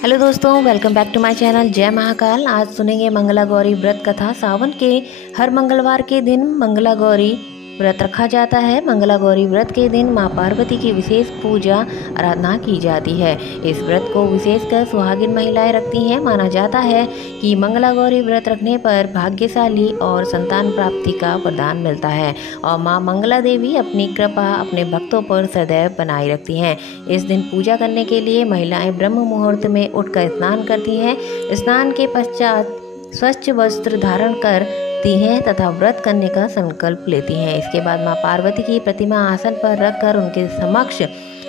Hello दोस्तों, welcome back to my channel जय महाकाल। आज सुनेंगे मंगला गौरी व्रत कथा। सावन के हर मंगलवार के दिन मंगला गौरी व्रत रखा जाता है। मंगला गौरी व्रत के दिन मां पार्वती की विशेष पूजा आराधना की जाती है। इस व्रत को विशेषकर सुहागिन महिलाएं रखती हैं। माना जाता है कि मंगला गौरी व्रत रखने पर भाग्यशाली और संतान प्राप्ति का वरदान मिलता है और मां मंगला देवी अपनी कृपा अपने भक्तों पर सदैव बनाए रखती हैं। इस दिन पूजा करने के लिए महिलाएं ब्रह्म मुहूर्त में उठकर स्नान करती हैं। स्नान के पश्चात स्वच्छ वस्त्र धारण करती हैं तथा व्रत करने का संकल्प लेती हैं। इसके बाद मां पार्वती की प्रतिमा आसन पर रखकर उनके समक्ष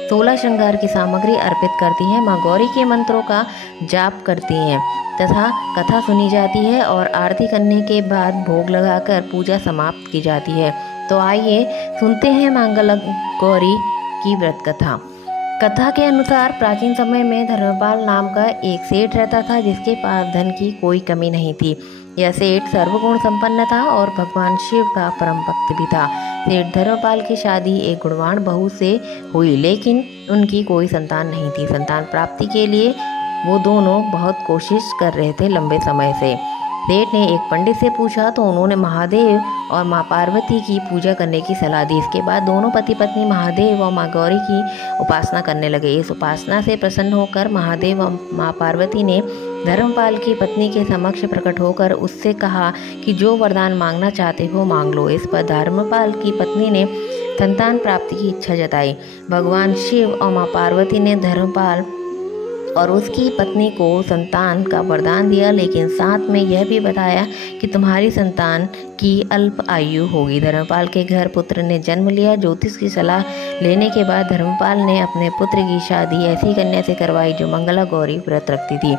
16 श्रृंगार की सामग्री अर्पित करती हैं। मां गौरी के मंत्रों का जाप करती हैं तथा कथा सुनी जाती है और आरती करने के बाद भोग लगाकर पूजा समाप्त की जाती है। तो आइए सुनते हैं मंगला गौरी की व्रत कथा। कथा के अनुसार प्राचीन समय में धर्मपाल नाम का एक सेठ रहता था जिसके पास धन की कोई कमी नहीं थी। यह सेठ सर्वगुण संपन्न था और भगवान शिव का परम भक्त भी था। सेठ धर्मपाल की शादी एक गुणवान बहू से हुई, लेकिन उनकी कोई संतान नहीं थी। संतान प्राप्ति के लिए वो दोनों बहुत कोशिश कर रहे थे लंबे समय से। सेठ ने एक पंडित से पूछा तो उन्होंने महादेव और मां पार्वती की पूजा करने की सलाह दी। इसके बाद दोनों पति पत्नी महादेव और मां गौरी की उपासना करने लगे। इस उपासना से प्रसन्न होकर महादेव और मां पार्वती ने धर्मपाल की पत्नी के समक्ष प्रकट होकर उससे कहा कि जो वरदान मांगना चाहते हो मांग लो। इस पर धर्मपाल की पत्नी ने संतान प्राप्ति की इच्छा जताई। भगवान शिव और मां पार्वती ने धर्मपाल और उसकी पत्नी को संतान का वरदान दिया, लेकिन साथ में यह भी बताया कि तुम्हारी संतान की अल्प आयु होगी। धर्मपाल के घर पुत्र ने जन्म लिया। ज्योतिष की सलाह लेने के बाद धर्मपाल ने अपने पुत्र की शादी ऐसी कन्या से करवाई जो मंगला गौरी व्रत रखती थी।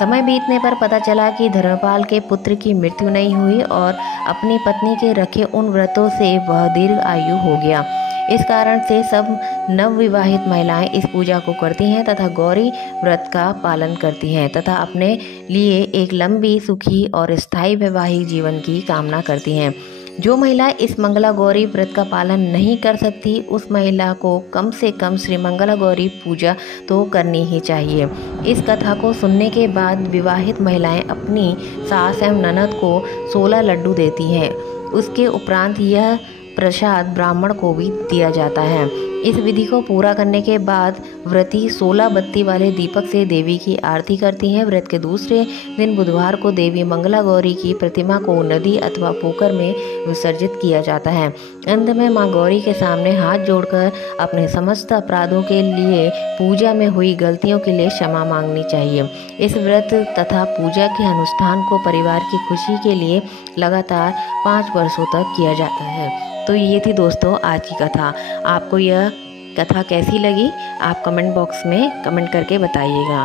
समय बीतने पर पता चला कि धर्मपाल के पुत्र की मृत्यु नहीं हुई और अपनी पत्नी के रखे उन व्रतों से वह दीर्घ आयु हो गया। इस कारण से सब नवविवाहित महिलाएं इस पूजा को करती हैं तथा गौरी व्रत का पालन करती हैं तथा अपने लिए एक लंबी, सुखी और स्थायी वैवाहिक जीवन की कामना करती हैं। जो महिला इस मंगला गौरी व्रत का पालन नहीं कर सकती उस महिला को कम से कम श्री मंगला गौरी पूजा तो करनी ही चाहिए। इस कथा को सुनने के बाद विवाहित महिलाएं अपनी सास एवं ननद को 16 लड्डू देती हैं। उसके उपरांत यह प्रसाद ब्राह्मण को भी दिया जाता है। इस विधि को पूरा करने के बाद व्रती 16 बत्ती वाले दीपक से देवी की आरती करती हैं। व्रत के दूसरे दिन बुधवार को देवी मंगला गौरी की प्रतिमा को नदी अथवा पोखर में विसर्जित किया जाता है। अंत में मां गौरी के सामने हाथ जोड़कर अपने समस्त अपराधों के लिए, पूजा में हुई गलतियों के लिए क्षमा मांगनी चाहिए। इस व्रत तथा पूजा के अनुष्ठान को परिवार की खुशी के लिए लगातार 5 वर्षों तक किया जाता है। तो ये थी दोस्तों आज की कथा। आपको यह कथा कैसी लगी आप कमेंट बॉक्स में कमेंट करके बताइएगा।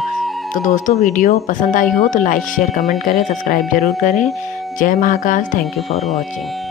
तो दोस्तों वीडियो पसंद आई हो तो लाइक शेयर कमेंट करें, सब्सक्राइब जरूर करें। जय Mahakal. Thank you for watching.